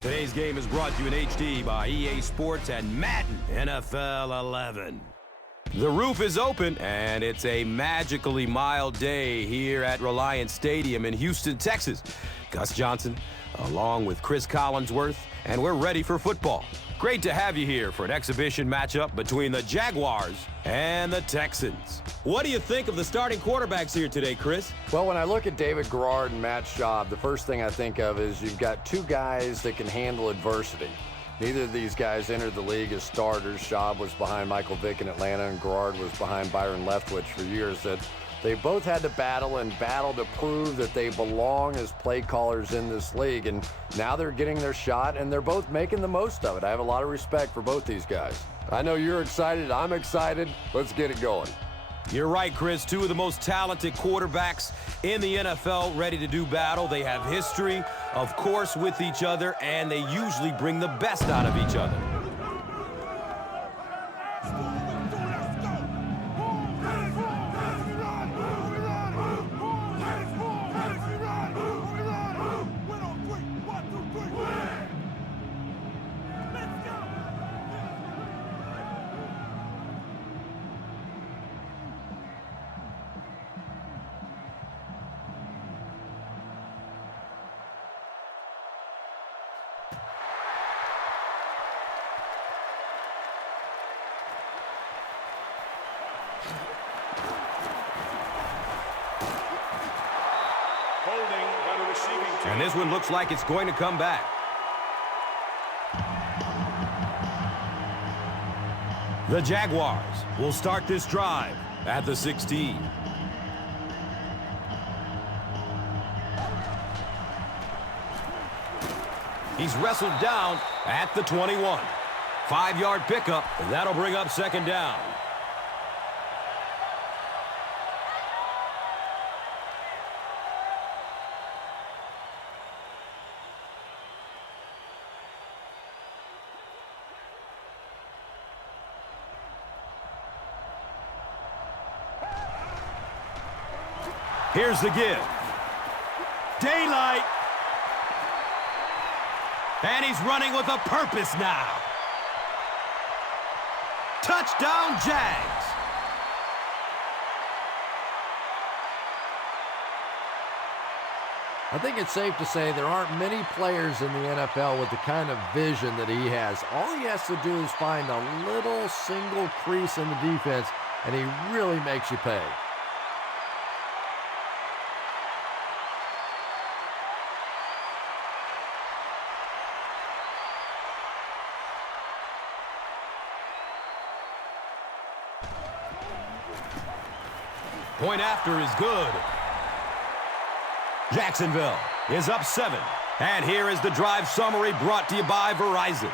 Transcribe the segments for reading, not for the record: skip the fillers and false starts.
Today's game is brought to you in HD by EA Sports and Madden NFL 11. The roof is open, and it's a magically mild day here at Reliance Stadium in Houston, Texas. Gus Johnson, along with Chris Collinsworth, and we're ready for football. Great to have you here for an exhibition matchup between the Jaguars and the Texans. What do you think of the starting quarterbacks here today, Chris? Well, when I look at David Garrard and Matt Schaub, the first thing I think of is you've got two guys that can handle adversity. Neither of these guys entered the league as starters. Schaub was behind Michael Vick in Atlanta, and Garrard was behind Byron Leftwich for years. That they both had to battle to prove that they belong as play callers in this league. And now they're getting their shot, and they're both making the most of it. I have a lot of respect for both these guys. I know you're excited. I'm excited. Let's get it going. You're right, Chris. Two of the most talented quarterbacks in the NFL ready to do battle. They have history, of course, with each other, and they usually bring the best out of each other. And this one looks like it's going to come back. The Jaguars will start this drive at the 16. He's wrestled down at the 21. 5-yard pickup, and that'll bring up second down. Here's the give. Daylight. And he's running with a purpose now. Touchdown, Jags. I think it's safe to say there aren't many players in the NFL with the kind of vision that he has. All he has to do is find a little single crease in the defense, and he really makes you pay. Point after is good. Jacksonville is up 7. And here is the drive summary brought to you by Verizon.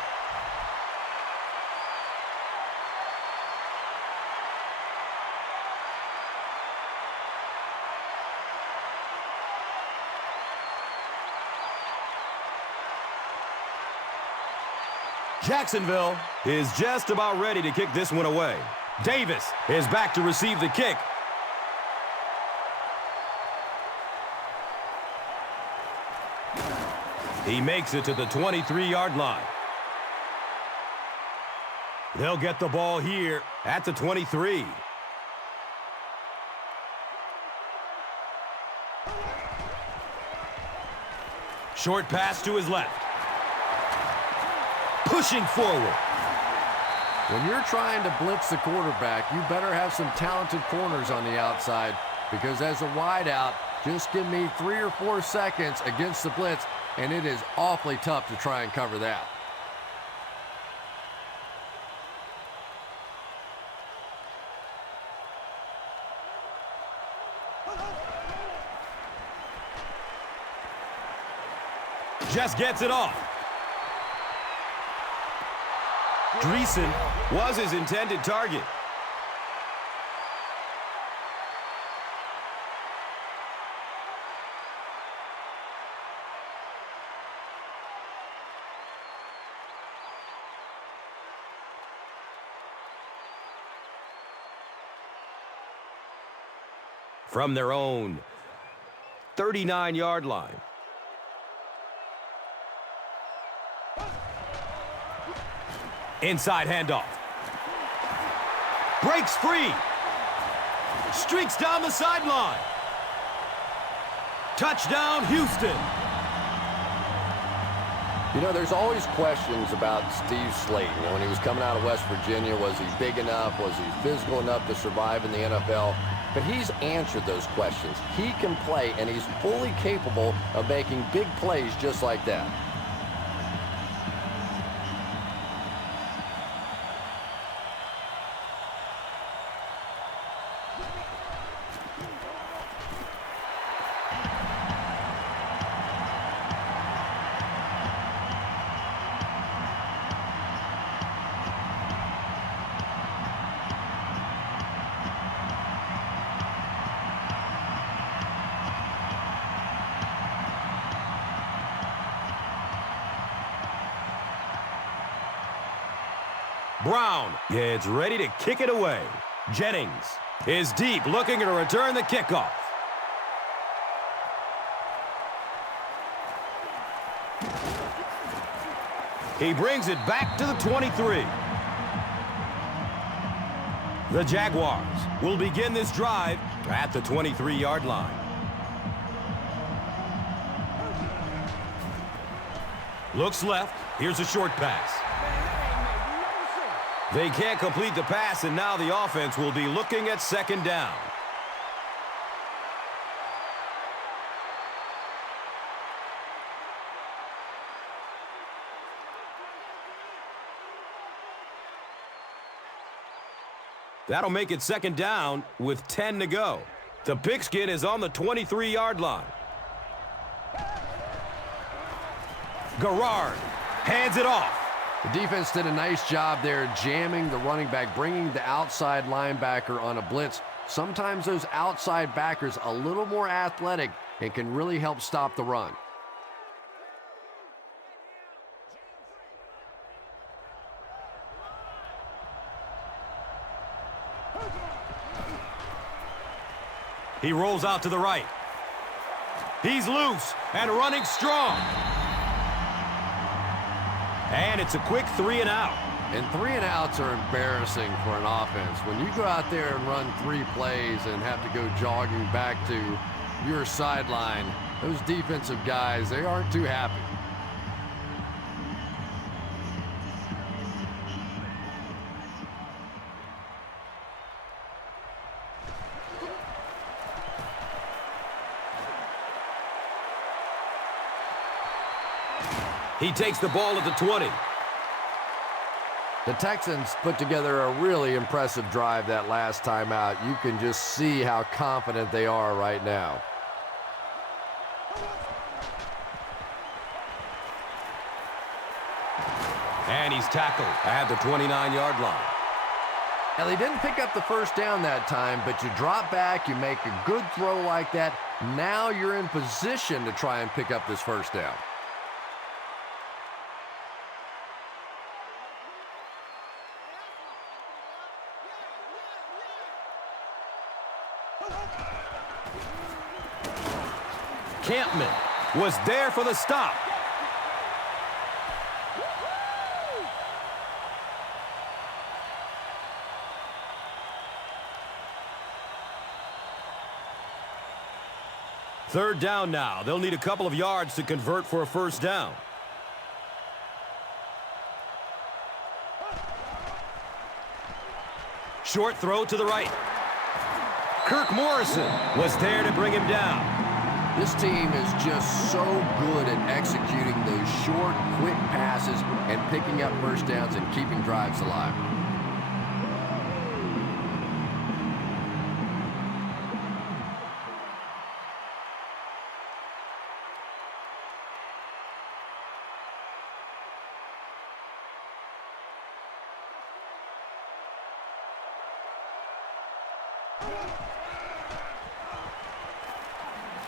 Jacksonville is just about ready to kick this one away. Davis is back to receive the kick. He makes it to the 23-yard line. They'll get the ball here at the 23. Short pass to his left. Pushing forward. When you're trying to blitz the quarterback, you better have some talented corners on the outside, because as a wideout, just give me 3 or 4 seconds against the blitz, and it is awfully tough to try and cover that. Just gets it off. Dreesen was his intended target. From their own 39-yard line. Inside handoff. Breaks free. Streaks down the sideline. Touchdown, Houston. You know, there's always questions about Steve Slayton. When he was coming out of West Virginia, was he big enough? Was he physical enough to survive in the NFL? But he's answered those questions. He can play, and he's fully capable of making big plays just like that. Brown gets ready to kick it away. Jennings is deep, looking to return the kickoff. He brings it back to the 23. The Jaguars will begin this drive at the 23-yard line. Looks left. Here's a short pass. They can't complete the pass, and now the offense will be looking at second down. That'll make it second down with 10 to go. The pigskin is on the 23-yard line. Garrard hands it off. The defense did a nice job there jamming the running back, bringing the outside linebacker on a blitz. Sometimes those outside backers a little more athletic and can really help stop the run. He rolls out to the right. He's loose and running strong. And it's a quick 3 and out. And 3 and outs are embarrassing for an offense. When you go out there and run 3 plays and have to go jogging back to your sideline, those defensive guys, they aren't too happy. He takes the ball at the 20. The Texans put together a really impressive drive that last time out. You can just see how confident they are right now. And he's tackled at the 29-yard line. Now, they didn't pick up the first down that time, but you drop back, you make a good throw like that. Now you're in position to try and pick up this first down. Campman was there for the stop. Third down now. They'll need a couple of yards to convert for a first down. Short throw to the right. Kirk Morrison was there to bring him down. This team is just so good at executing those short, quick passes and picking up first downs and keeping drives alive.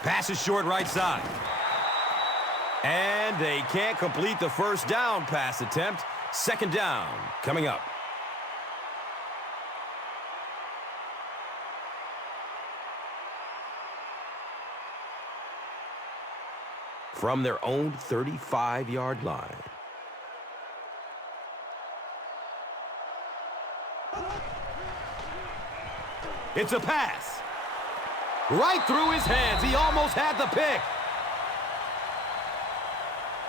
Pass is short right side. And they can't complete the first down pass attempt. Second down coming up. From their own 35-yard line. It's a pass. Right through his hands. He almost had the pick.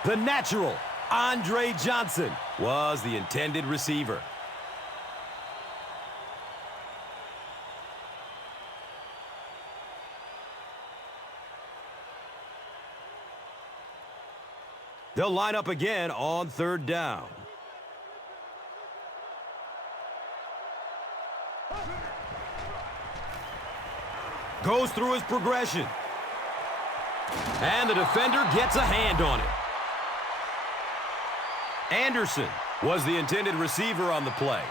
The natural, Andre Johnson, was the intended receiver. They'll line up again on third down. Goes through his progression. And the defender gets a hand on it. Anderson was the intended receiver on the play.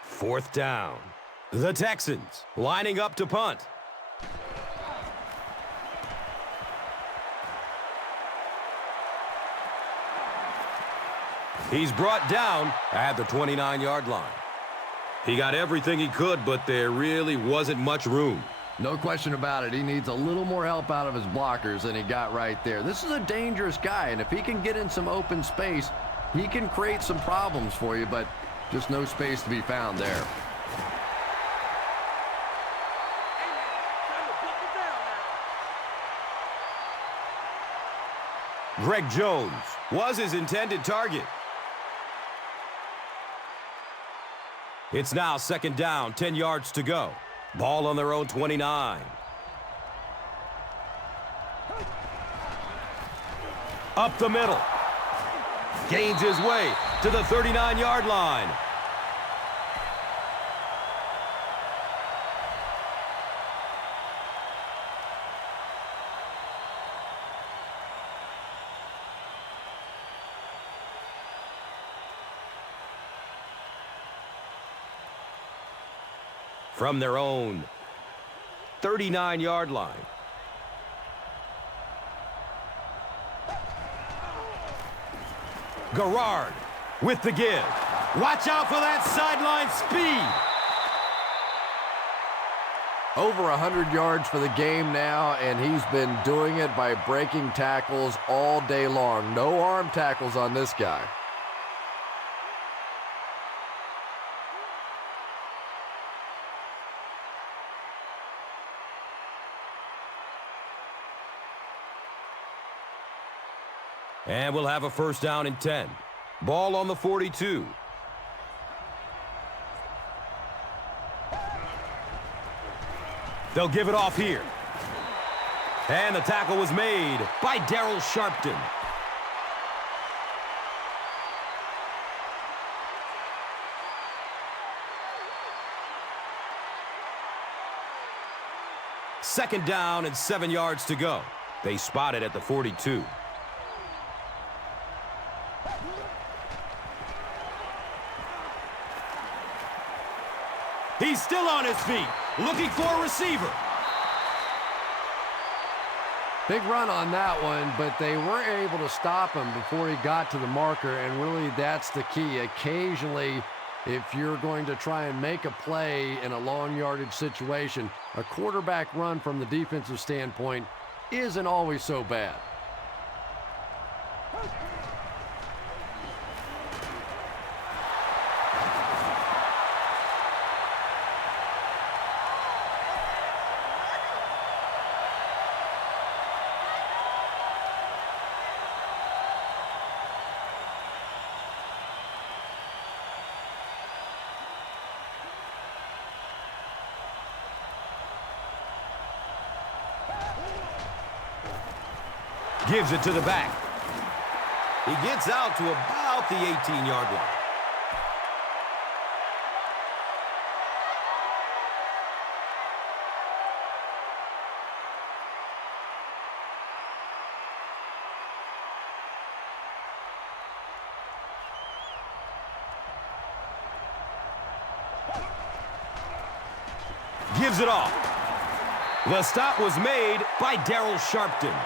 Fourth down. The Texans lining up to punt. He's brought down at the 29-yard line. He got everything he could, but there really wasn't much room. No question about it. He needs a little more help out of his blockers than he got right there. This is a dangerous guy, and if he can get in some open space, he can create some problems for you, but just no space to be found there. Greg Jones was his intended target. It's now second down, 10 yards to go. Ball on their own 29. Up the middle. Gains his way to the 39-yard line. From their own 39-yard line. Garrard with the give. Watch out for that sideline speed. Over 100 yards for the game now, and he's been doing it by breaking tackles all day long. No arm tackles on this guy. And we'll have a first down and 10. Ball on the 42. They'll give it off here. And the tackle was made by Daryl Sharpton. Second down and 7 yards to go. They spot it at the 42. He's still on his feet, looking for a receiver. Big run on that one, but they weren't able to stop him before he got to the marker, and really that's the key. Occasionally, if you're going to try and make a play in a long yardage situation, a quarterback run from the defensive standpoint isn't always so bad. Gives it to the back. He gets out to about the 18-yard line. Gives it off. The stop was made by Daryl Sharpton.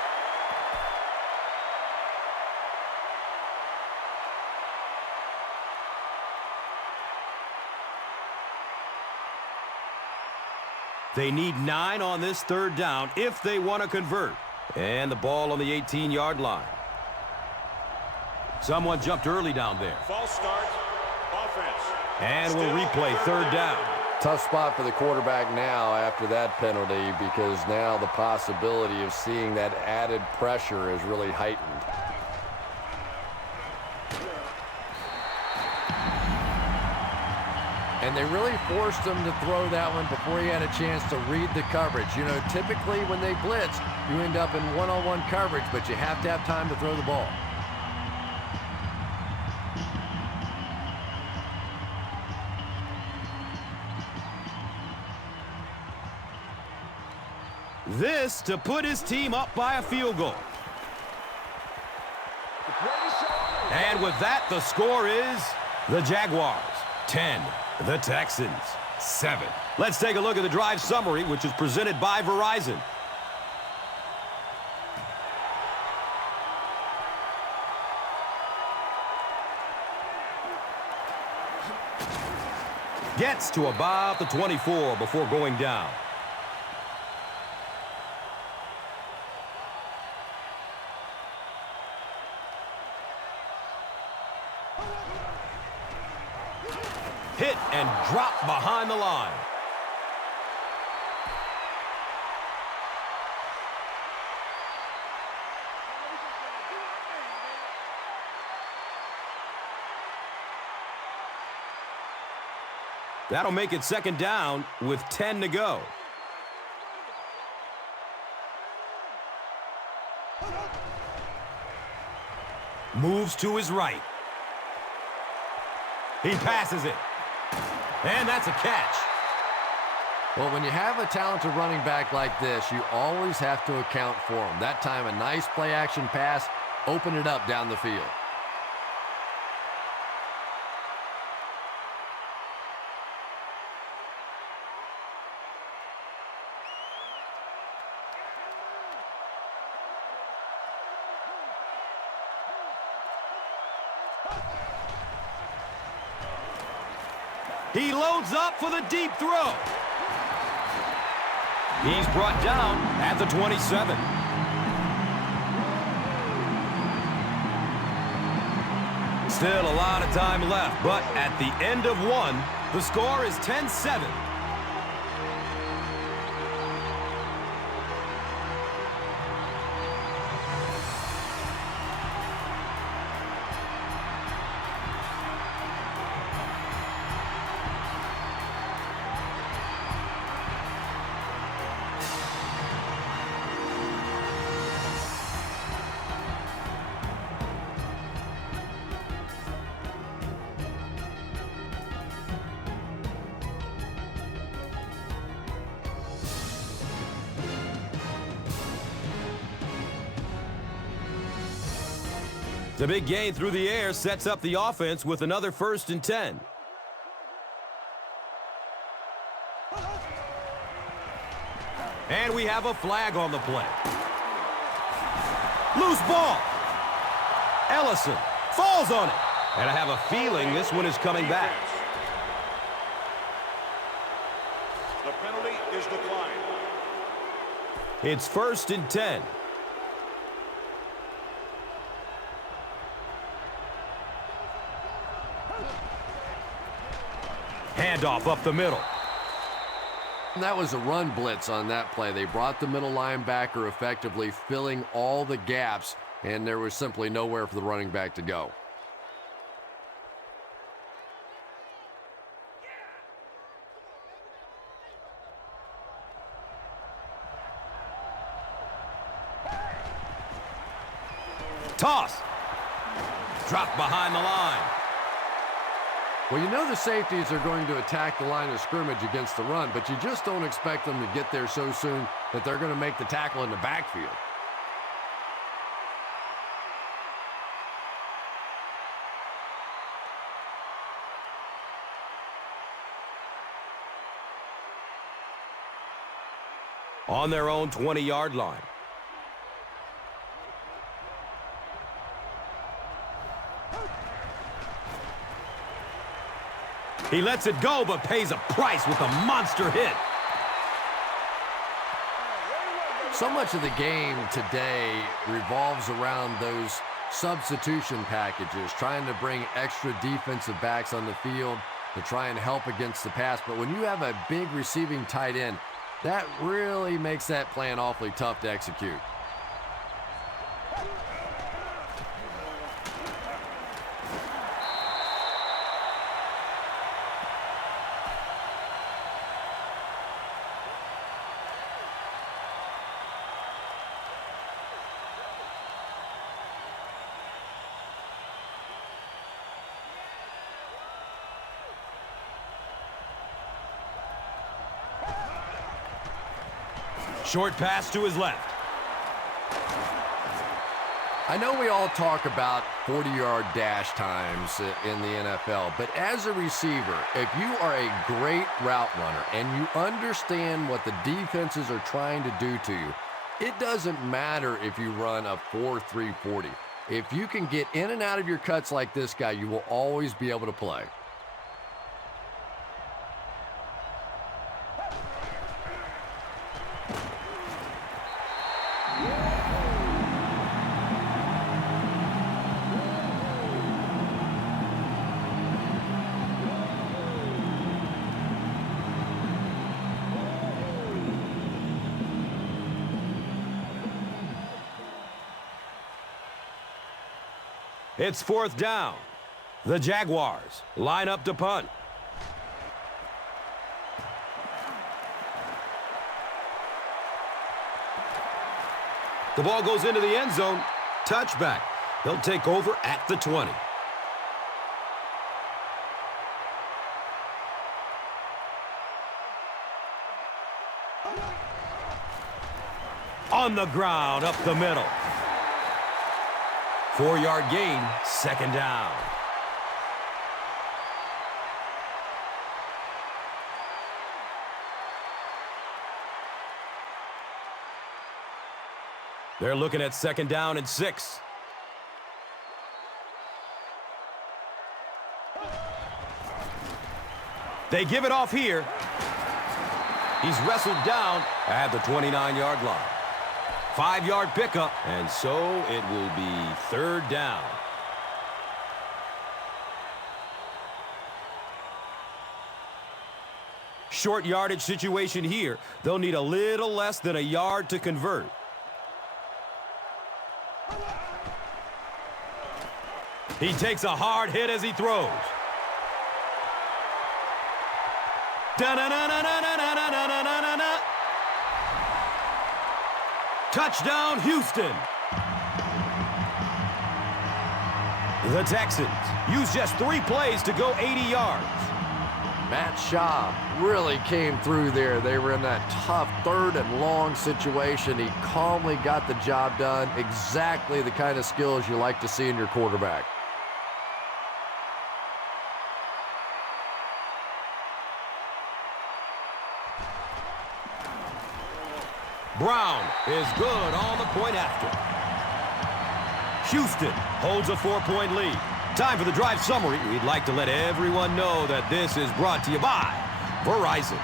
They need 9 on this third down if they want to convert. And the ball on the 18-yard line. Someone jumped early down there. False start. Offense. And we'll replay third down. Tough spot for the quarterback now after that penalty, because now the possibility of seeing that added pressure is really heightened. And they really forced him to throw that one before he had a chance to read the coverage. You know, typically when they blitz, you end up in one-on-one coverage, but you have to have time to throw the ball. This to put his team up by a field goal. And with that, the score is the Jaguars 10, the Texans 7. Let's take a look at the drive summary, which is presented by Verizon. Gets to about the 24 before going down. Hit and drop behind the line. That'll make it second down with 10 to go. Moves to his right. He passes it. And that's a catch. Well, when you have a talented running back like this, you always have to account for him. That time, a nice play-action pass opened it up down the field. He loads up for the deep throw. He's brought down at the 27. Still a lot of time left, but at the end of one, the score is 10-7. The big gain through the air sets up the offense with another 1st and 10. And we have a flag on the play. Loose ball. Ellison falls on it. And I have a feeling this one is coming back. The penalty is declined. It's 1st and 10. Handoff up the middle. And that was a run blitz on that play. They brought the middle linebacker effectively, filling all the gaps, and there was simply nowhere for the running back to go. Toss. Drop behind the line. Well, you know the safeties are going to attack the line of scrimmage against the run, but you just don't expect them to get there so soon that they're going to make the tackle in the backfield. On their own 20-yard line. He lets it go, but pays a price with a monster hit. So much of the game today revolves around those substitution packages, trying to bring extra defensive backs on the field to try and help against the pass. But when you have a big receiving tight end, that really makes that plan awfully tough to execute. Short pass to his left. I know we all talk about 40-yard dash times in the NFL, but as a receiver, if you are a great route runner and you understand what the defenses are trying to do to you, it doesn't matter if you run a 4.3 40. If you can get in and out of your cuts like this guy, you will always be able to play. It's fourth down. The Jaguars line up to punt. The ball goes into the end zone. Touchback. They'll take over at the 20. On the ground, up the middle. 4-yard gain, second down. They're looking at second down and 6. They give it off here. He's wrestled down at the 29-yard line. 5-yard pickup, and so it will be third down. Short yardage situation here. They'll need a little less than a yard to convert. He takes a hard hit as he throws. Da-na-na-na-na-na-na-na-na-na-na. Touchdown, Houston. The Texans use just 3 plays to go 80 yards. Matt Schaub really came through there. They were in that tough 3rd and long situation. He calmly got the job done. Exactly the kind of skills you like to see in your quarterback. Brown is good on the point after. Houston holds a 4-point lead. Time for the drive summary. We'd like to let everyone know that this is brought to you by Verizon.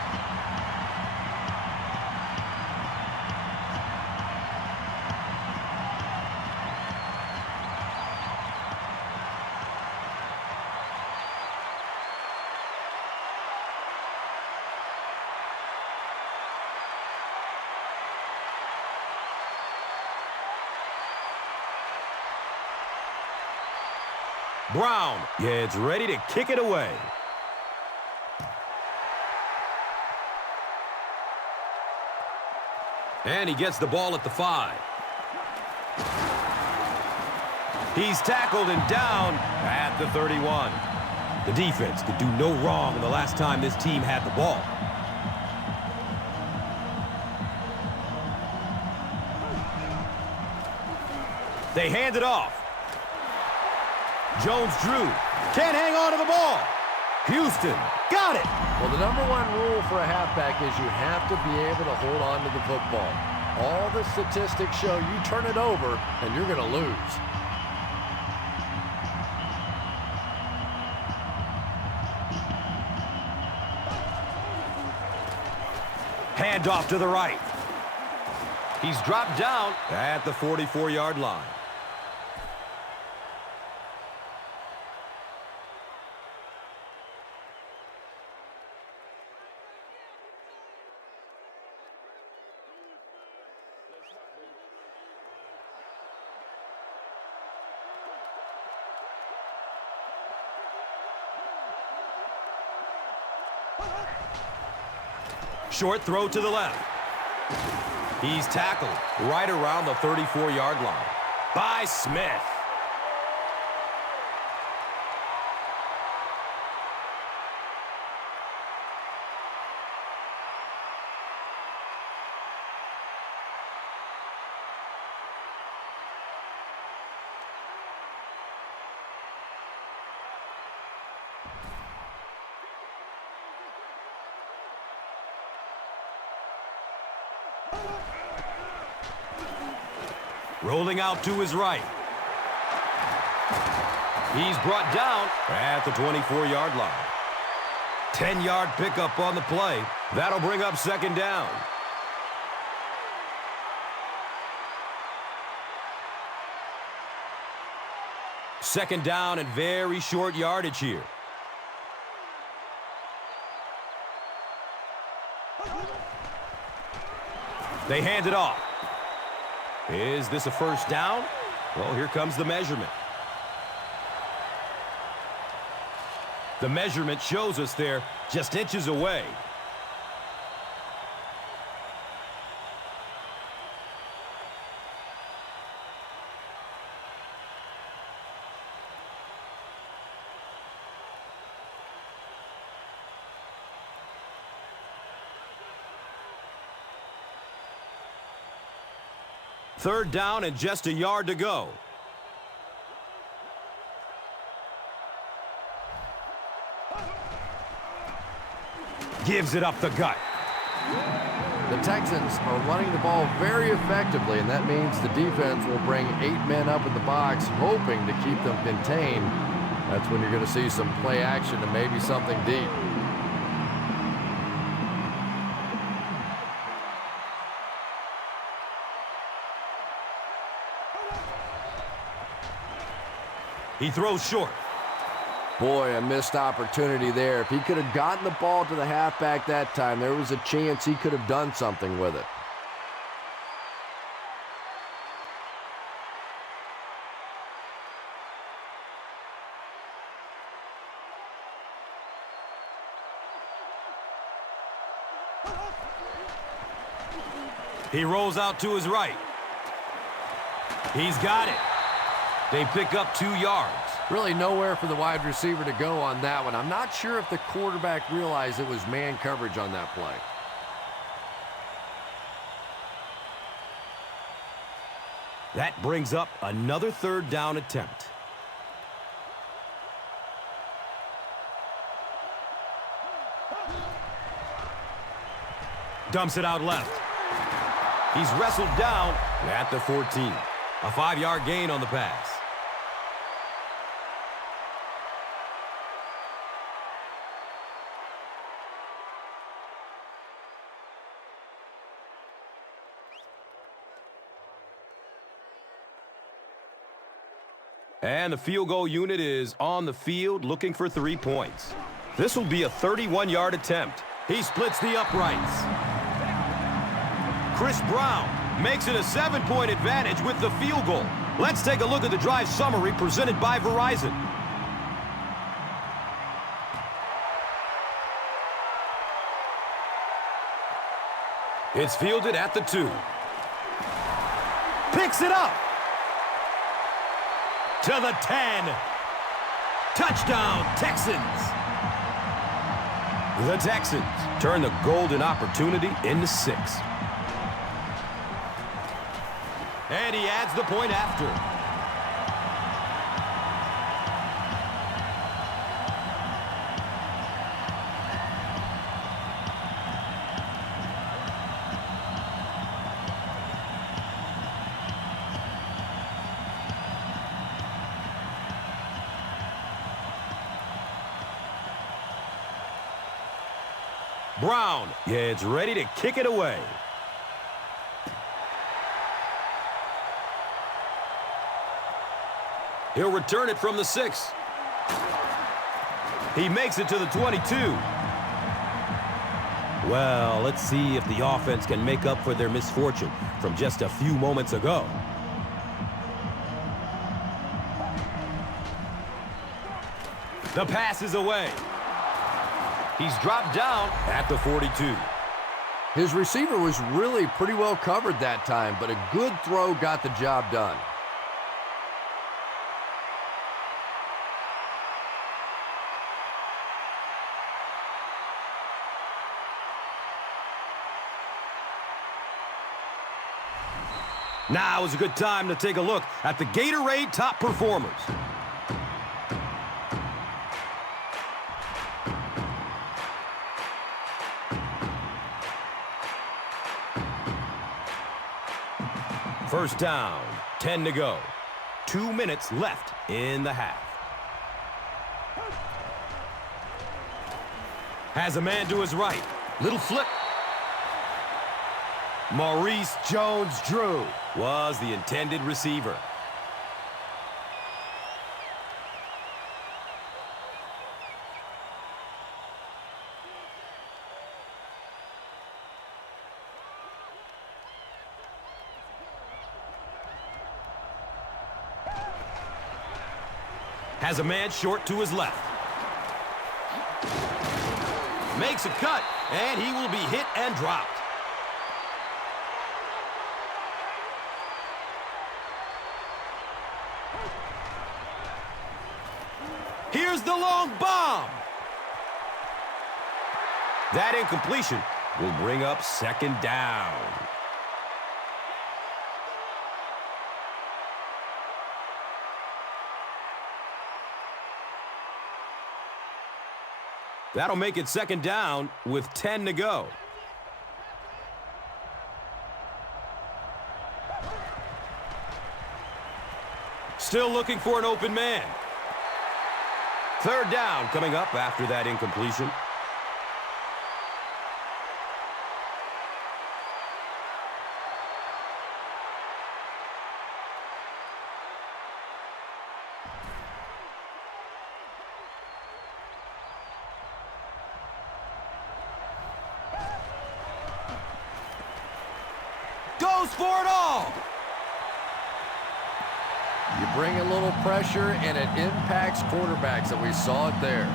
Brown gets ready to kick it away. And he gets the ball at the 5. He's tackled and down at the 31. The defense could do no wrong the last time this team had the ball. They hand it off. Jones-Drew can't hang on to the ball. Houston got it. Well, the number 1 rule for a halfback is you have to be able to hold on to the football. All the statistics show you turn it over and you're going to lose. Hand off to the right. He's dropped down at the 44-yard line. Short throw to the left. He's tackled right around the 34-yard line by Smith. Rolling out to his right. He's brought down at the 24-yard line. 10-yard pickup on the play. That'll bring up second down. Second down and very short yardage here. They hand it off. Is this a first down? Well, here comes the measurement. The measurement shows us they're just inches away. Third down and just a yard to go. Gives it up the gut. The Texans are running the ball very effectively, and that means the defense will bring 8 men up in the box, hoping to keep them contained. That's when you're going to see some play action and maybe something deep. He throws short. Boy, a missed opportunity there. If he could have gotten the ball to the halfback that time, there was a chance he could have done something with it. He rolls out to his right. He's got it. They pick up 2 yards. Really nowhere for the wide receiver to go on that one. I'm not sure if the quarterback realized it was man coverage on that play. That brings up another third down attempt. Dumps it out left. He's wrestled down at the 14. A 5-yard gain on the pass. And the field goal unit is on the field looking for 3 points. This will be a 31-yard attempt. He splits the uprights. Chris Brown makes it a 7-point advantage with the field goal. Let's take a look at the drive summary presented by Verizon. It's fielded at the 2. Picks it up. To the 10. Touchdown, Texans. The Texans turn the golden opportunity into 6. And he adds the point after. Brown, yeah, it's ready to kick it away. He'll return it from the 6. He makes it to the 22. Well, let's see if the offense can make up for their misfortune from just a few moments ago. The pass is away. He's dropped down at the 42. His receiver was really pretty well covered that time, but a good throw got the job done. Now is a good time to take a look at the Gatorade top performers. First down, 10 to go. 2 minutes left in the half. Has a man to his right. Little flip. Maurice Jones-Drew was the intended receiver. Has a man short to his left. Makes a cut, and he will be hit and dropped. Here's the long bomb. That incompletion will bring up second down. That'll make it second down with 10 to go. Still looking for an open man. Third down coming up after that incompletion. Goes for it all. You bring a little pressure, and it impacts quarterbacks, and we saw it there.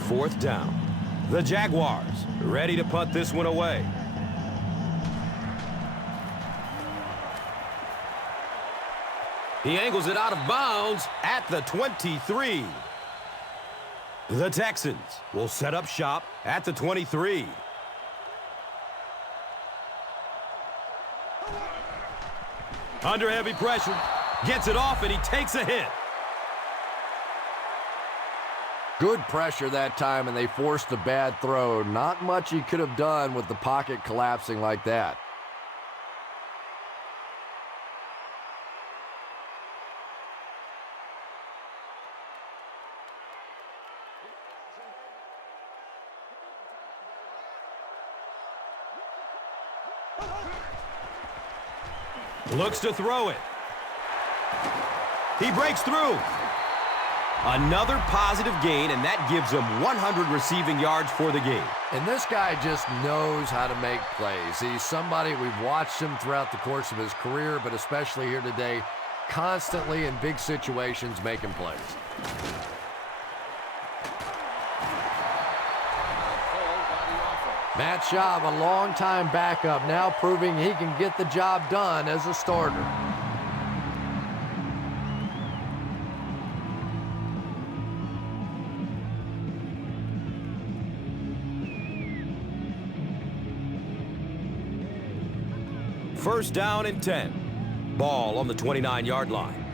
Fourth down. The Jaguars ready to punt this one away. He angles it out of bounds at the 23. The Texans will set up shop at the 23. Under heavy pressure. Gets it off, and he takes a hit. Good pressure that time, and they forced a bad throw. Not much he could have done with the pocket collapsing like that. Looks to throw it. He breaks through. Another positive gain, and that gives him 100 receiving yards for the game. And this guy just knows how to make plays. He's somebody, we've watched him throughout the course of his career, but especially here today, constantly in big situations making plays. Matt Schaub, a long-time backup, now proving he can get the job done as a starter. First down and 10. Ball on the 29-yard line.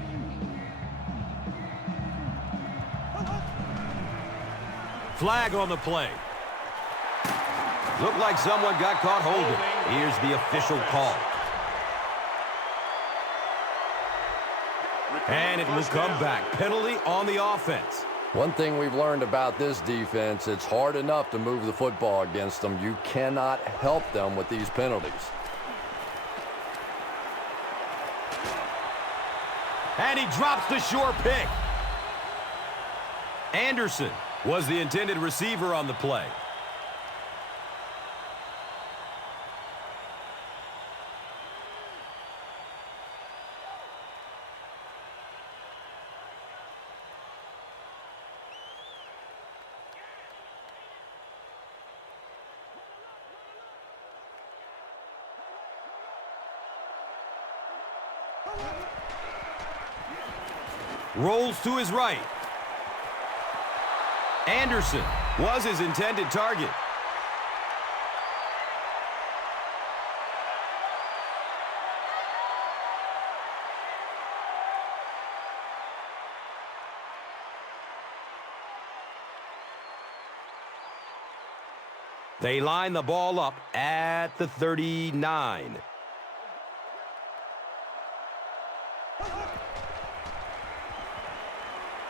Flag on the play. Looked like someone got caught holding. Here's the official call. And it will come back. Penalty on the offense. One thing we've learned about this defense, it's hard enough to move the football against them. You cannot help them with these penalties. And he drops the short pick. Anderson was the intended receiver on the play. Rolls to his right. Anderson was his intended target. They line the ball up at the 39.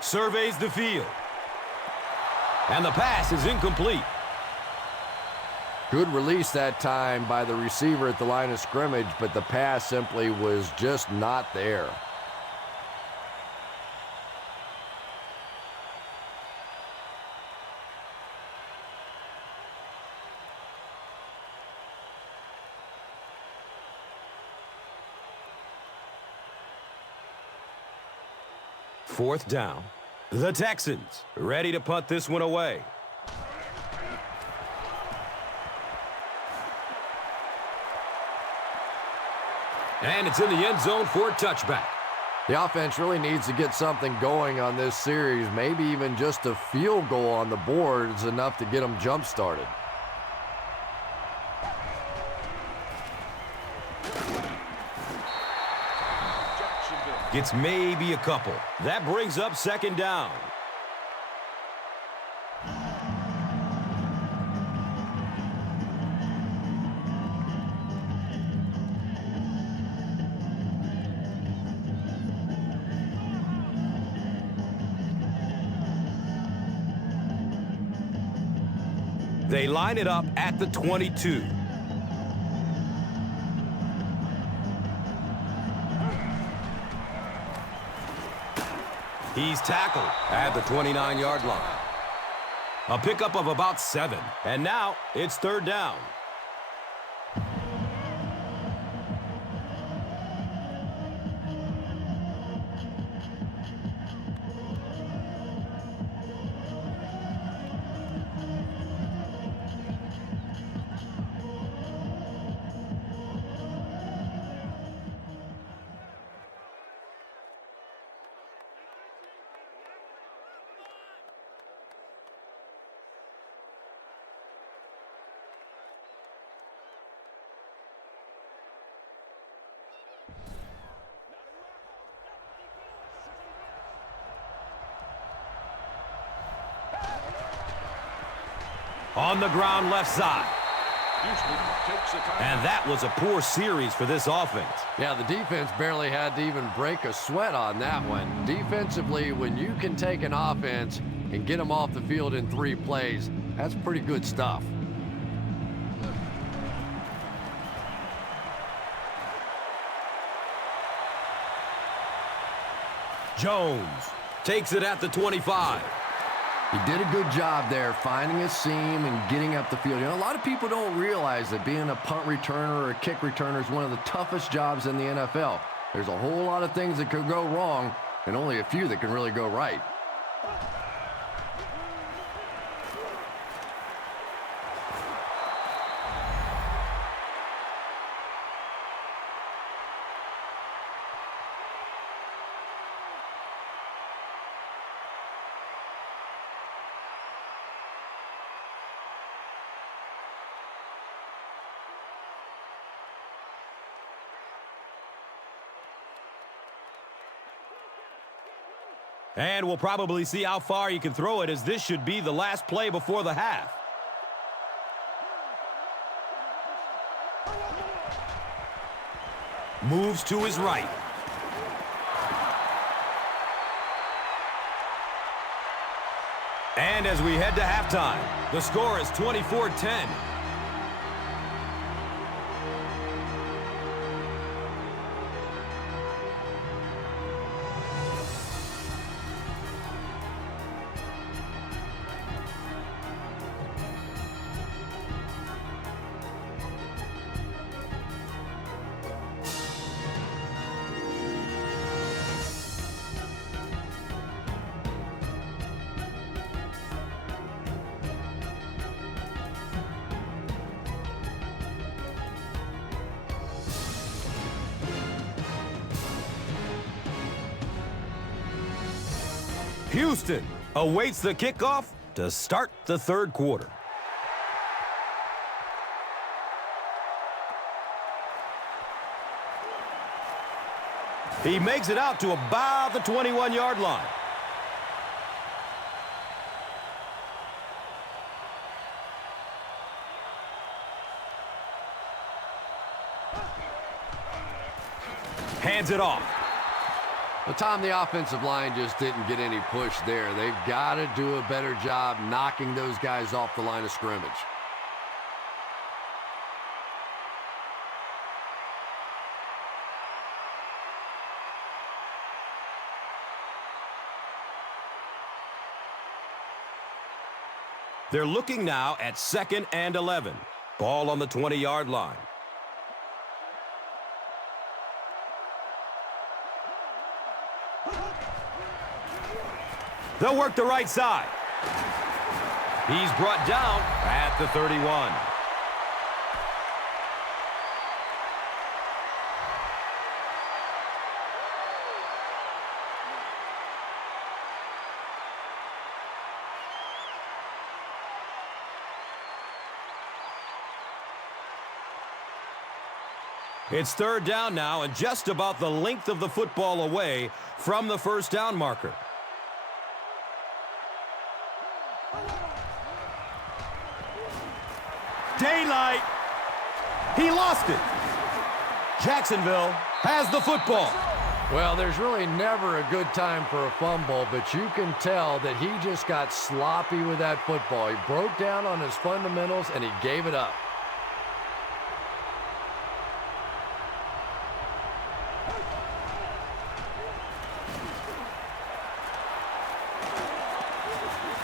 Surveys the field. And the pass is incomplete. Good release that time by the receiver at the line of scrimmage, but the pass simply was just not there. Fourth down. The Texans ready to punt this one away. And it's in the end zone for a touchback. The offense really needs to get something going on this series. Maybe even just a field goal on the board is enough to get them jump-started. Gets maybe a couple. That brings up second down. They line it up at the 22. He's tackled at the 29-yard line. A pickup of about 7. And now it's third down. On the ground left side. And that was a poor series for this offense. Yeah, the defense barely had to even break a sweat on that one. Defensively, when you can take an offense and get them off the field in 3 plays, that's pretty good stuff. Jones takes it at the 25. He did a good job there finding a seam and getting up the field. You know, a lot of people don't realize that being a punt returner or a kick returner is one of the toughest jobs in the NFL. There's a whole lot of things that could go wrong and only a few that can really go right. And we'll probably see how far you can throw it, as this should be the last play before the half. Moves to his right. And as we head to halftime, the score is 24-10. Houston awaits the kickoff to start the third quarter. He makes it out to about the 21-yard line. Hands it off. Well, Tom, the offensive line just didn't get any push there. They've got to do a better job knocking those guys off the line of scrimmage. They're looking now at 2nd and 11. Ball on the 20-yard line. They'll work the right side. He's brought down at the 31. It's 3rd down now and just about the length of the football away from the first down marker. Daylight. He lost it. Jacksonville has the football. Well, there's really never a good time for a fumble, but you can tell that he just got sloppy with that football. He broke down on his fundamentals, and he gave it up.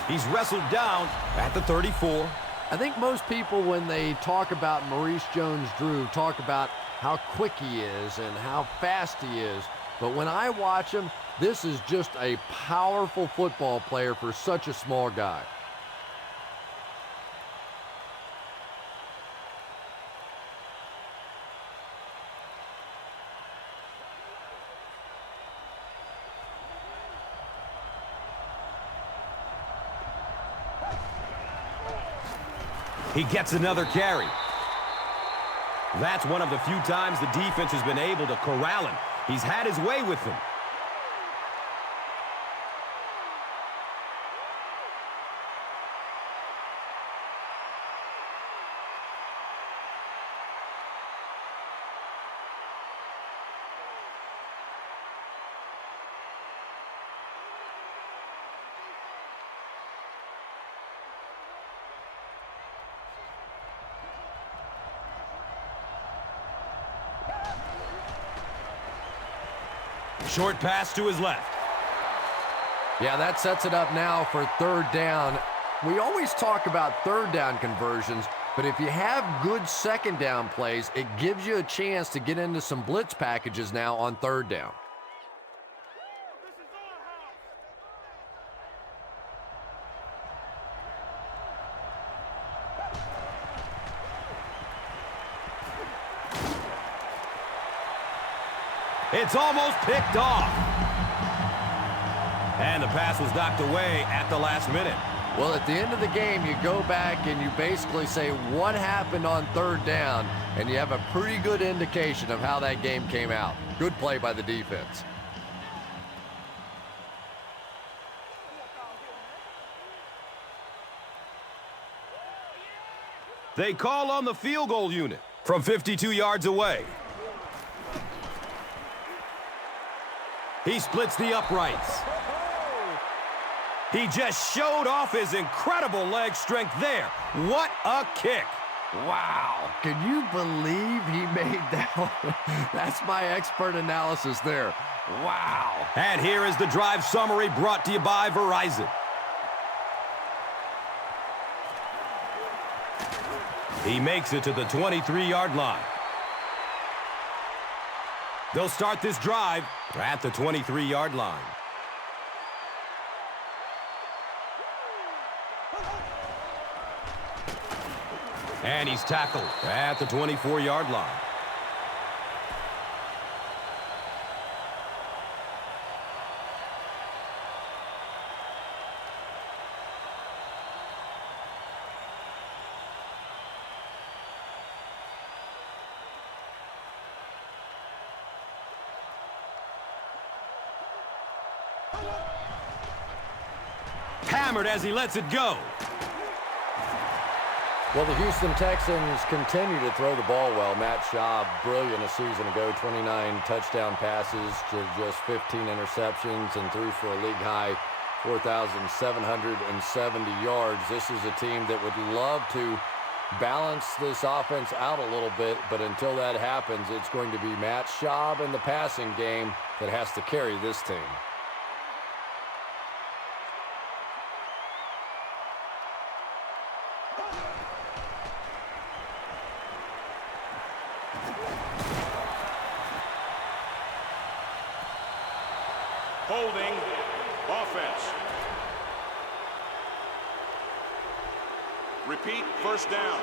He's wrestled down at the 34. I think most people, when they talk about Maurice Jones-Drew, talk about how quick he is and how fast he is. But when I watch him, this is just a powerful football player for such a small guy. He gets another carry. That's one of the few times the defense has been able to corral him. He's had his way with them. Short pass to his left. Yeah, that sets it up now for 3rd down. We always talk about 3rd down conversions, but if you have good 2nd down plays, it gives you a chance to get into some blitz packages now on 3rd down. It's almost picked off. And the pass was knocked away at the last minute. Well, at the end of the game, you go back and you basically say what happened on 3rd down, and you have a pretty good indication of how that game came out. Good play by the defense. They call on the field goal unit from 52 yards away. He splits the uprights. He just showed off his incredible leg strength there. What a kick. Wow. Can you believe he made that one? That's my expert analysis there. Wow. And here is the drive summary brought to you by Verizon. He makes it to the 23-yard line. They'll start this drive at the 23-yard line. And he's tackled at the 24-yard line. Hammered as he lets it go. Well, the Houston Texans continue to throw the ball well. Matt Schaub, brilliant a season ago, 29 touchdown passes to just 15 interceptions and threw for a league-high 4,770 yards. This is a team that would love to balance this offense out a little bit, but until that happens, it's going to be Matt Schaub in the passing game that has to carry this team. Holding offense. Repeat, first down.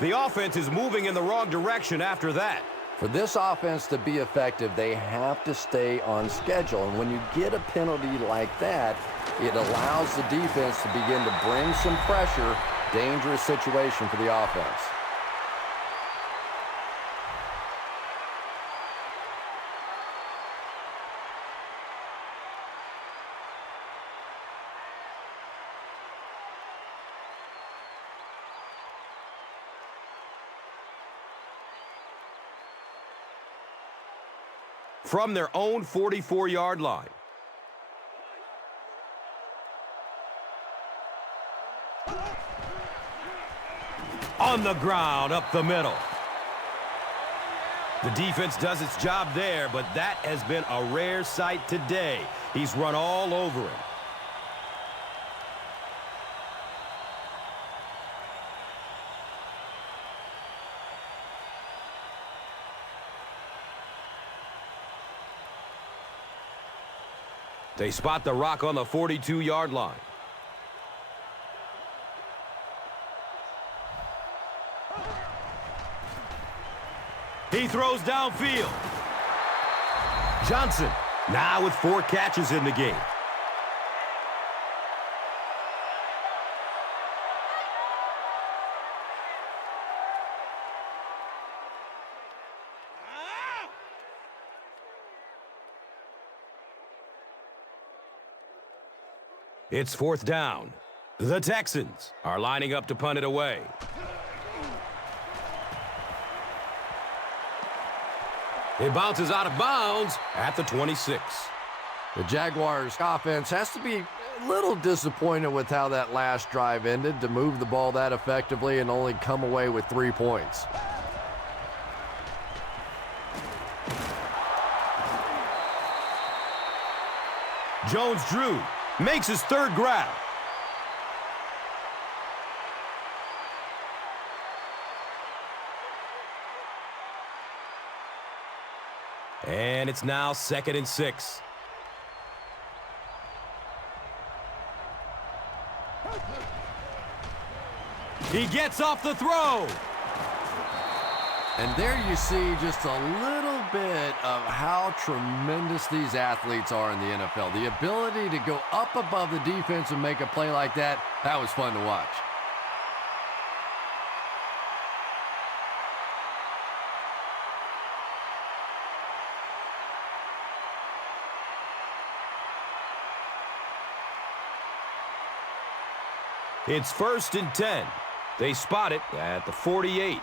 The offense is moving in the wrong direction after that. For this offense to be effective, they have to stay on schedule. And when you get a penalty like that, it allows the defense to begin to bring some pressure. Dangerous situation for the offense. From their own 44-yard line. On the ground, up the middle. The defense does its job there, but that has been a rare sight today. He's run all over him. They spot the rock on the 42-yard line. He throws downfield. Johnson now with 4 catches in the game. It's 4th down. The Texans are lining up to punt it away. It bounces out of bounds at the 26. The Jaguars offense has to be a little disappointed with how that last drive ended, to move the ball that effectively and only come away with 3 points. Jones-Drew makes his 3rd grab. And it's now 2nd and 6. He gets off the throw. And there you see just a little bit of how tremendous these athletes are in the NFL. The ability to go up above the defense and make a play like that, that was fun to watch. It's 1st and 10. They spot it at the 48.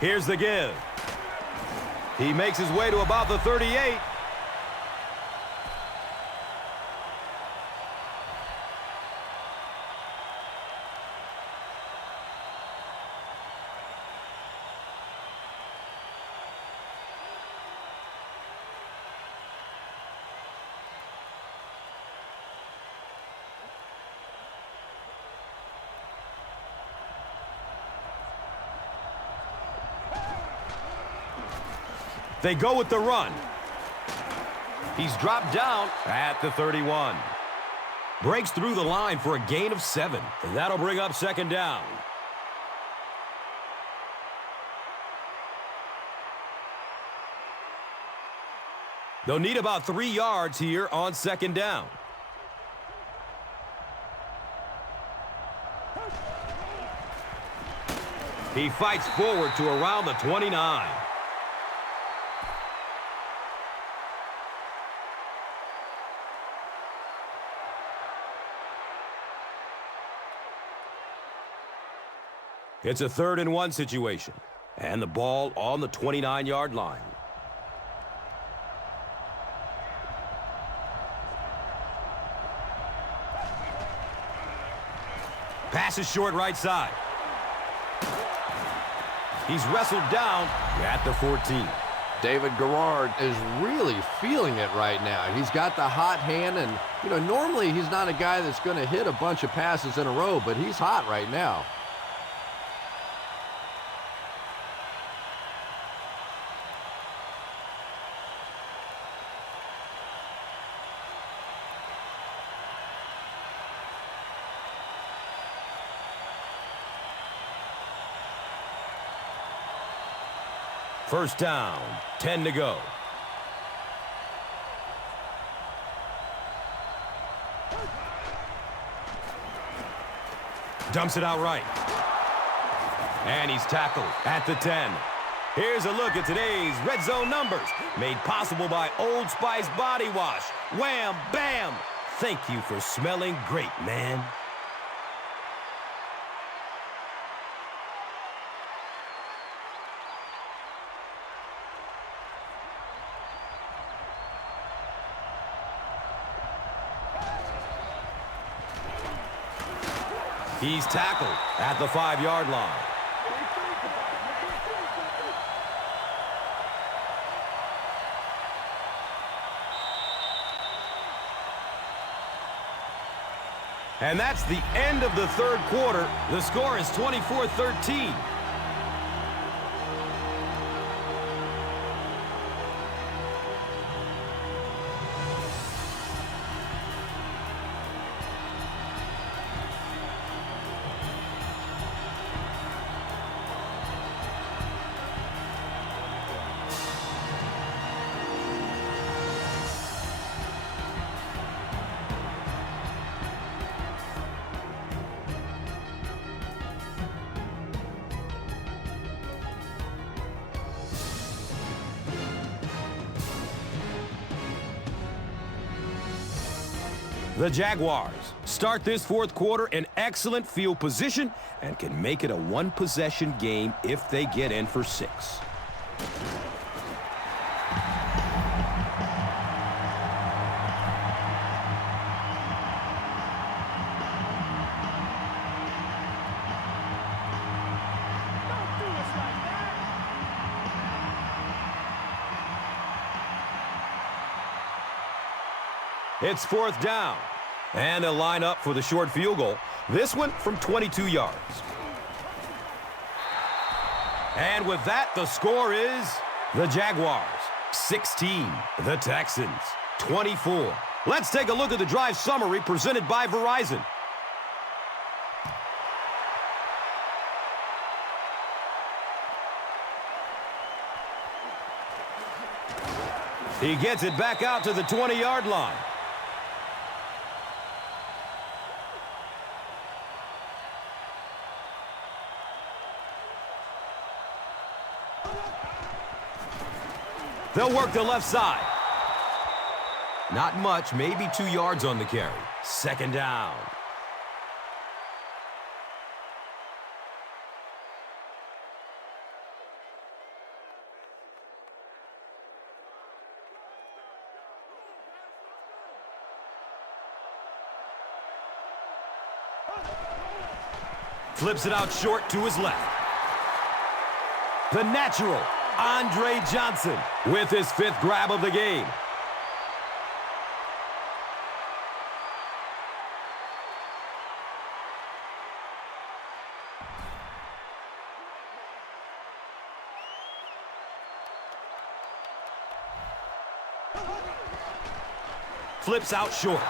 Here's the give. He makes his way to about the 38. They go with the run. He's dropped down at the 31. Breaks through the line for a gain of 7. And that'll bring up second down. They'll need about 3 yards here on second down. He fights forward to around the 29. It's a 3rd and 1 situation, and the ball on the 29-yard line. Pass is short right side. He's wrestled down at the 14. David Garrard is really feeling it right now. He's got the hot hand, and, normally he's not a guy that's going to hit a bunch of passes in a row, but he's hot right now. First down, 10 to go. Dumps it out right. And he's tackled at the 10. Here's a look at today's red zone numbers, made possible by Old Spice Body Wash. Wham, bam! Thank you for smelling great, man. He's tackled at the 5-yard line. And that's the end of the 3rd quarter. The score is 24-13. The Jaguars start this 4th quarter in excellent field position and can make it a 1-possession game if they get in for 6. It's 4th down, and they'll line up for the short field goal. This one from 22 yards. And with that, the score is the Jaguars 16, the Texans 24. Let's take a look at the drive summary presented by Verizon. He gets it back out to the 20-yard line. They'll work the left side. Not much, maybe 2 yards on the carry. Second down. Flips it out short to his left. The natural, Andre Johnson, with his 5th grab of the game. Flips out short.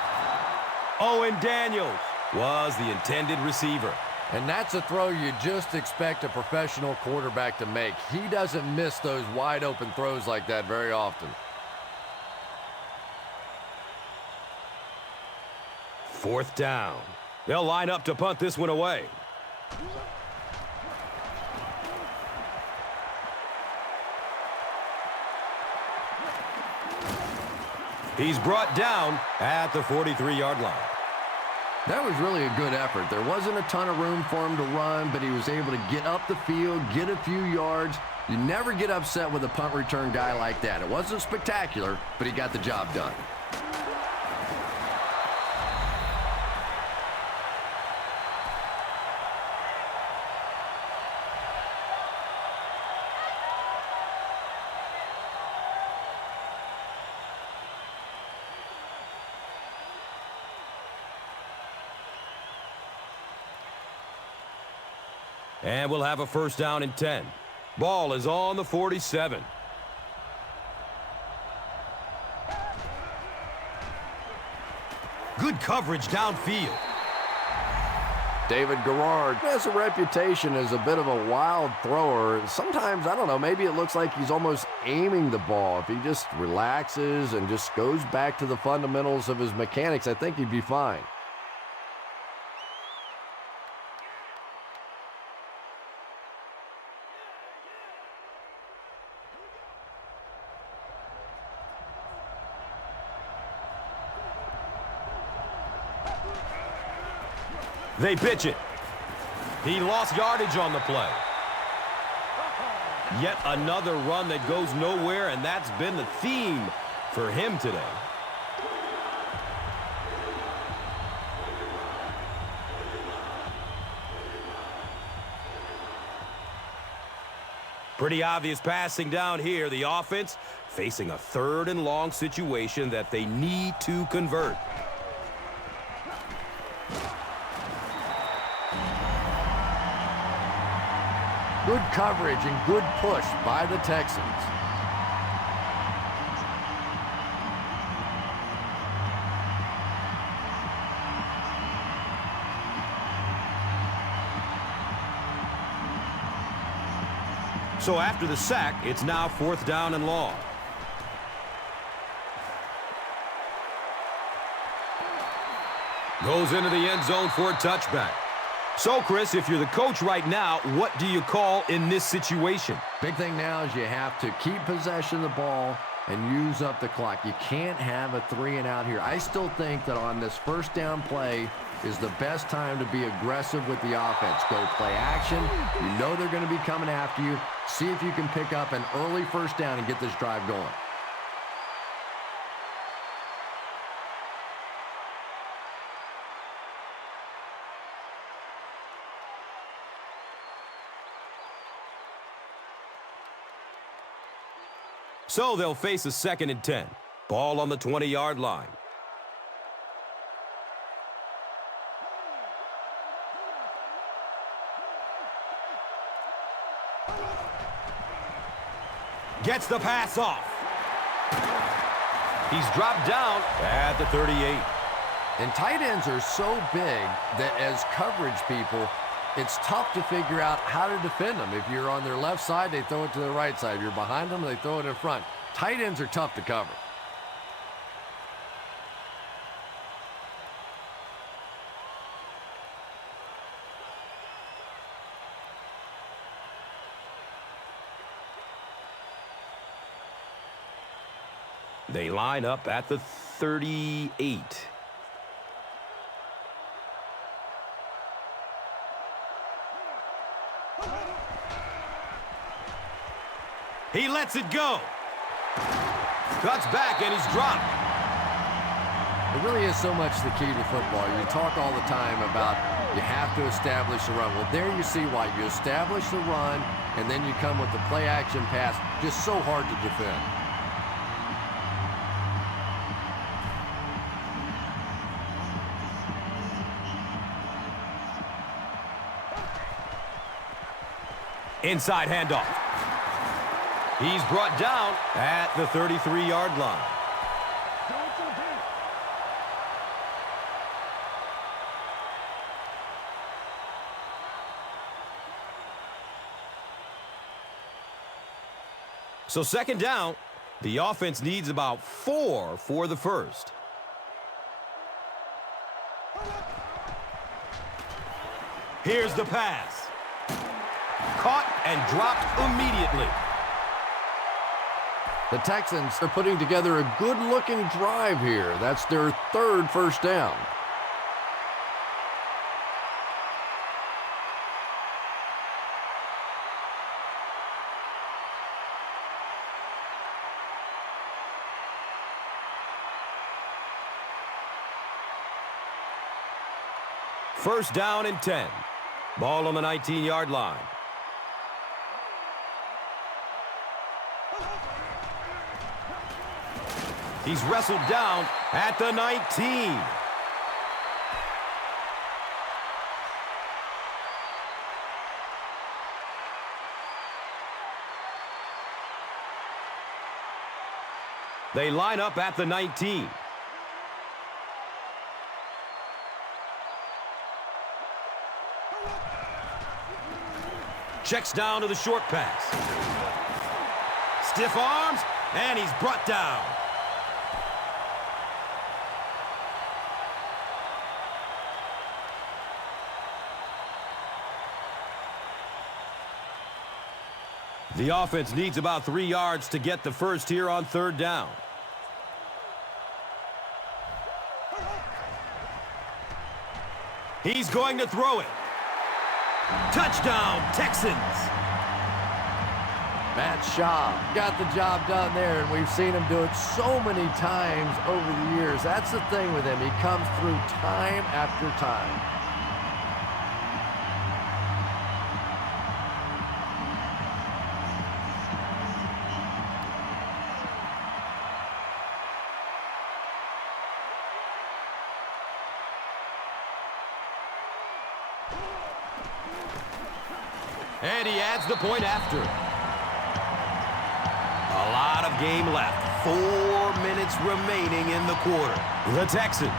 Owen Daniels was the intended receiver. And that's a throw you just expect a professional quarterback to make. He doesn't miss those wide open throws like that very often. 4th down. They'll line up to punt this one away. He's brought down at the 43-yard line. That was really a good effort. There wasn't a ton of room for him to run, but he was able to get up the field, get a few yards. You never get upset with a punt return guy like that. It wasn't spectacular, but he got the job done. And we'll have a 1st down and 10. Ball is on the 47. Good coverage downfield. David Garrard has a reputation as a bit of a wild thrower. Sometimes, I don't know, maybe it looks like he's almost aiming the ball. If he just relaxes and just goes back to the fundamentals of his mechanics, I think he'd be fine. They pitch it. He lost yardage on the play. Yet another run that goes nowhere, and that's been the theme for him today. Pretty obvious passing down here. The offense facing a 3rd and long situation that they need to convert. Good coverage and good push by the Texans. So after the sack, it's now 4th down and long. Goes into the end zone for a touchback. So, Chris, if you're the coach right now, what do you call in this situation? Big thing now is you have to keep possession of the ball and use up the clock. You can't have a 3-and-out here. I still think that on this 1st down play is the best time to be aggressive with the offense. Go play action. You know they're going to be coming after you. See if you can pick up an early 1st down and get this drive going. So they'll face a 2nd and 10. Ball on the 20-yard line. Gets the pass off. He's dropped down at the 38. And tight ends are so big that as coverage people, it's tough to figure out how to defend them. If you're on their left side, they throw it to the right side. If you're behind them, they throw it in front. Tight ends are tough to cover. They line up at the 38. He lets it go. Cuts back and he's dropped. It really is so much the key to football. You talk all the time about You have to establish the run. Well, there you see why. You establish the run, and then you come with the play-action pass. Just so hard to defend. Inside handoff. He's brought down at the 33-yard line. So second down, the offense needs about 4 for the first. Here's the pass. Caught and dropped immediately. The Texans are putting together a good-looking drive here. That's their third first down. First down and 10. Ball on the 19-yard line. He's wrestled down at the 19. They line up at the 19. Checks down to the short pass. Stiff arms, and he's brought down. The offense needs about 3 yards to get the first here on third down. He's going to throw it. Touchdown, Texans. Matt Schaub got the job done there, and we've seen him do it so many times over the years. That's the thing with him. He comes through time after time. And he adds the point after. A lot of game left. 4 minutes remaining in the quarter. The Texans,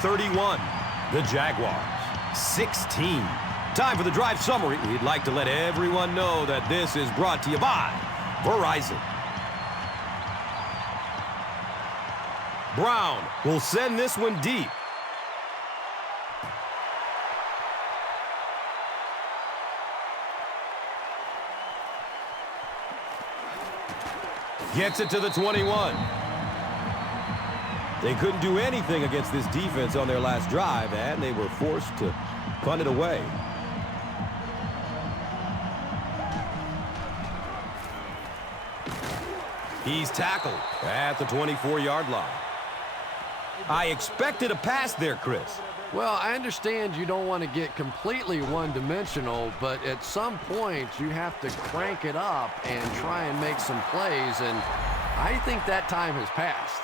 31. The Jaguars, 16. Time for the drive summary. We'd like to let everyone know that this is brought to you by Verizon. Brown will send this one deep. Gets it to the 21. They couldn't do anything against this defense on their last drive, and they were forced to punt it away. He's tackled at the 24-yard line. I expected a pass there, Chris. Well, I understand you don't want to get completely one-dimensional, but at some point you have to crank it up and try and make some plays, and I think that time has passed.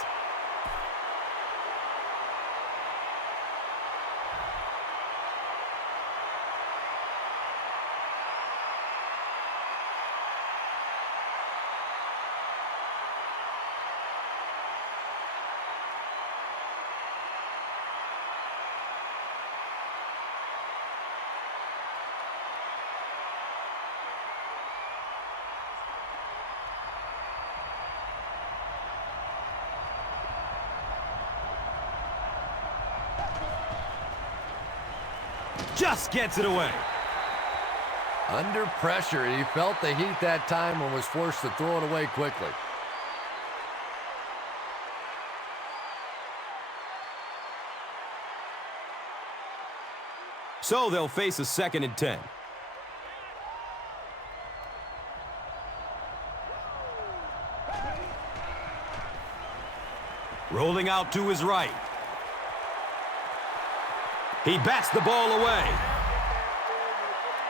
Just gets it away. Under pressure, he felt the heat that time and was forced to throw it away quickly. So they'll face a 2nd and 10. Rolling out to his right. He bats the ball away.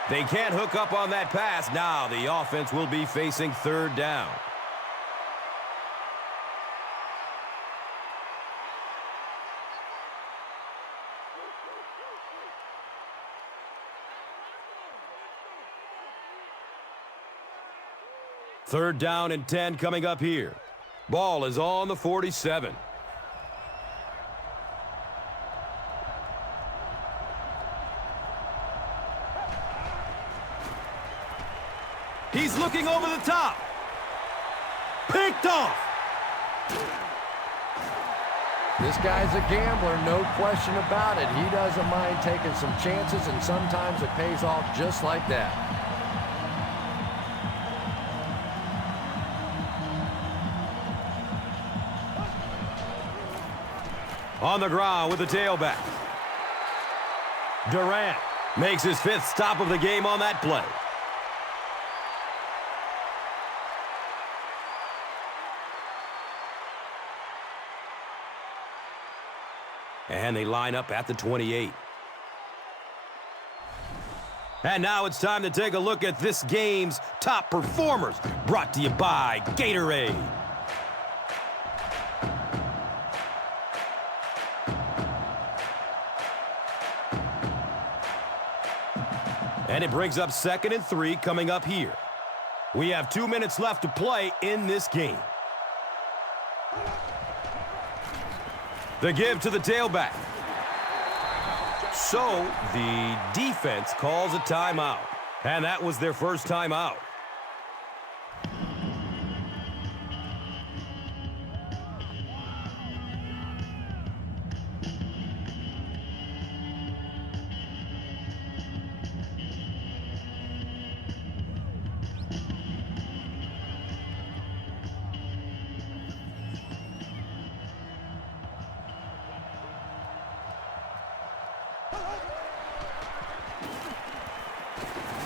They can't hook up on that pass. Now the offense will be facing third down. Third down and 10 coming up here. Ball is on the 47. He's looking over the top. Picked off. This guy's a gambler, no question about it. He doesn't mind taking some chances, and sometimes it pays off just like that. On the ground with the tailback. Durant makes his 5th stop of the game on that play. And they line up at the 28. And now it's time to take a look at this game's top performers, brought to you by Gatorade. And it brings up 2nd and 3 coming up here. We have 2 minutes left to play in this game. The give to the tailback. So the defense calls a timeout. And that was their first timeout.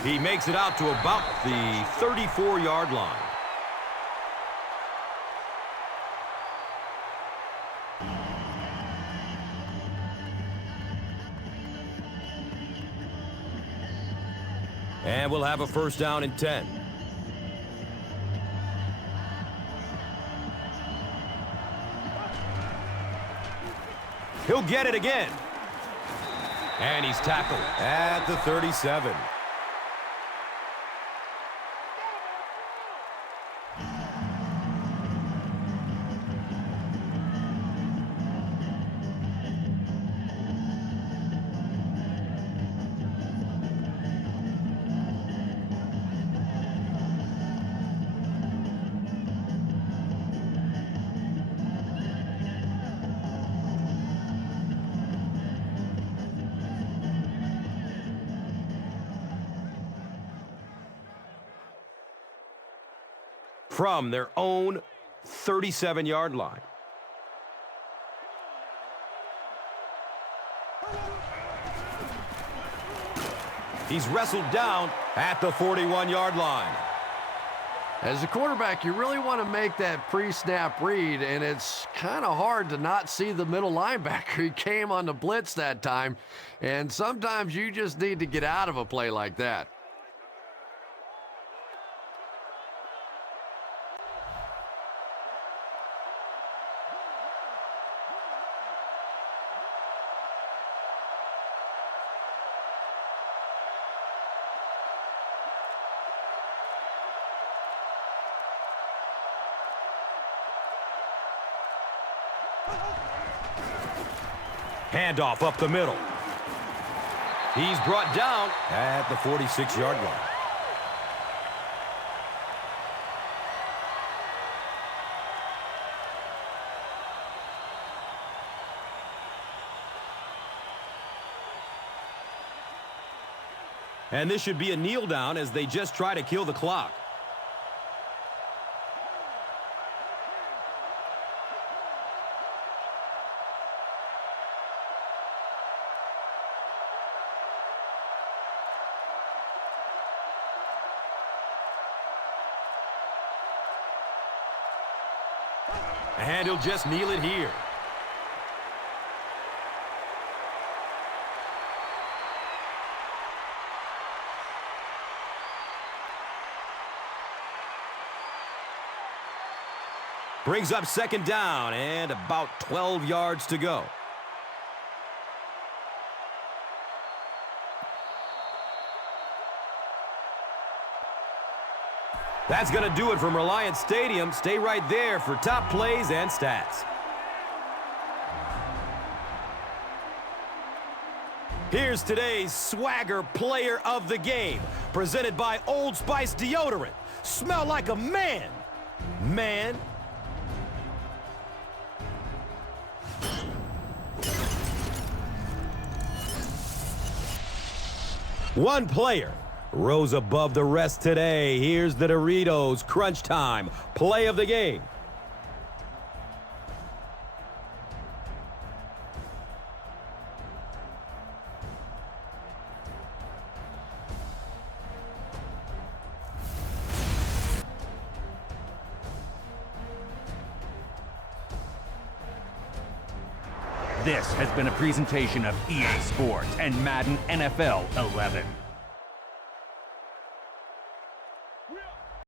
He makes it out to about the 34-yard line. And we'll have a first down and 10. He'll get it again. And he's tackled at the 37. From their own 37-yard line. He's wrestled down at the 41-yard line. As a quarterback, you really want to make that pre-snap read, and it's kind of hard to not see the middle linebacker. He came on the blitz that time, and sometimes you just need to get out of a play like that. Handoff up the middle. He's brought down at the 46-yard line. And this should be a kneel down as they just try to kill the clock. And he'll just kneel it here. Brings up second down and about 12 yards to go. That's going to do it from Reliant Stadium. Stay right there for top plays and stats. Here's today's Swagger Player of the Game, presented by Old Spice Deodorant. Smell like a man, man. One player rose above the rest today. Here's the Doritos Crunch Time Play of the Game. This has been a presentation of EA Sports and Madden NFL 11.